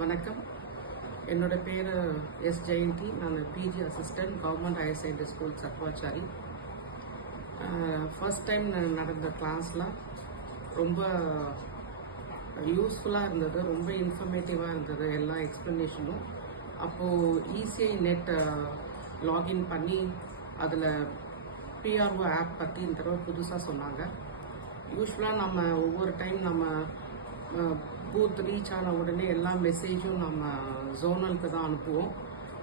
வணக்கம். என்னோட பேர் எஸ் ஜெயந்தி. நான் PG assistant government higher secondary school Sathuvachari. First time நடந்த கிளாஸில் ரொம்ப யூஸ்ஃபுல்லாக இருந்தது, ரொம்ப இன்ஃபர்மேட்டிவாக இருந்தது எல்லா எக்ஸ்ப்ளனேஷனும். அப்போது இசிஐ நெட் லாகின் பண்ணி அதில் பிஆர்ஓ ஆப் பற்றி இந்த தடவை புதுசாக சொன்னாங்க. யூஸ்வலாக நம்ம ஒவ்வொரு டைம் நம்ம பூத் ரீச் ஆன உடனே எல்லா மெசேஜும் நம்ம ஜோனலுக்கு தான் அனுப்புவோம்.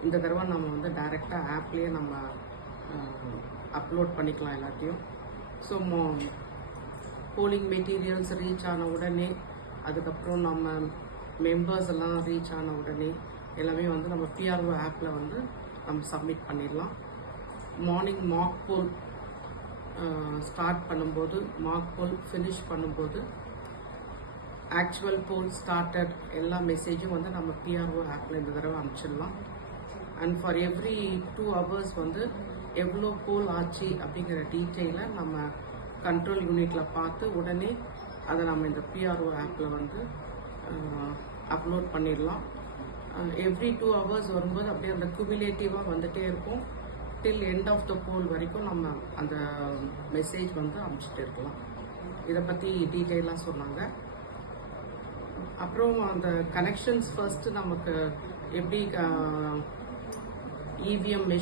இந்த தடவை நம்ம டைரெக்டாக ஆப்லேயே நம்ம அப்லோட் பண்ணிக்கலாம் எல்லாத்தையும். ஸோ போலிங் மெட்டீரியல்ஸ் ரீச் ஆன உடனே, அதுக்கப்புறம் நம்ம மெம்பர்ஸ் எல்லாம் ரீச் ஆன உடனே எல்லாமே நம்ம பிஆர்ஓ ஆப்பில் நம்ம சப்மிட் பண்ணிடலாம். மார்னிங் மார்க் போல் ஸ்டார்ட் பண்ணும்போது, மார்க் போல் ஃபினிஷ் பண்ணும்போது ஆக்சுவல் போல் ஸ்டார்டட் எல்லா மெசேஜும் நம்ம பிஆர்ஓ ஆப்பில் இந்த தடவை அனுப்பிச்சிடலாம். அண்ட் ஃபார் எவ்ரி 2 hours எவ்வளோ போல் ஆச்சு அப்படிங்கிற டீட்டெயிலை நம்ம கண்ட்ரோல் யூனிட்டில் பார்த்து உடனே அதை நம்ம இந்த பிஆர்ஓ ஆப்பில் அப்லோட் பண்ணிடலாம். எவ்ரி 2 hours வரும்போது அப்படியே அந்த குமுலேட்டிவாக வந்துட்டே இருக்கும். டில் எண்ட் ஆஃப் த போல் வரைக்கும் நம்ம அந்த மெசேஜ் அனுப்பிச்சிட்டு இருக்கலாம். இதை பற்றி டீட்டெயிலாக சொன்னாங்க. அப்புறம் அந்த கனெக்ஷன்ஸ் ஃபர்ஸ்ட் நமக்கு எப்படி இவிஎம்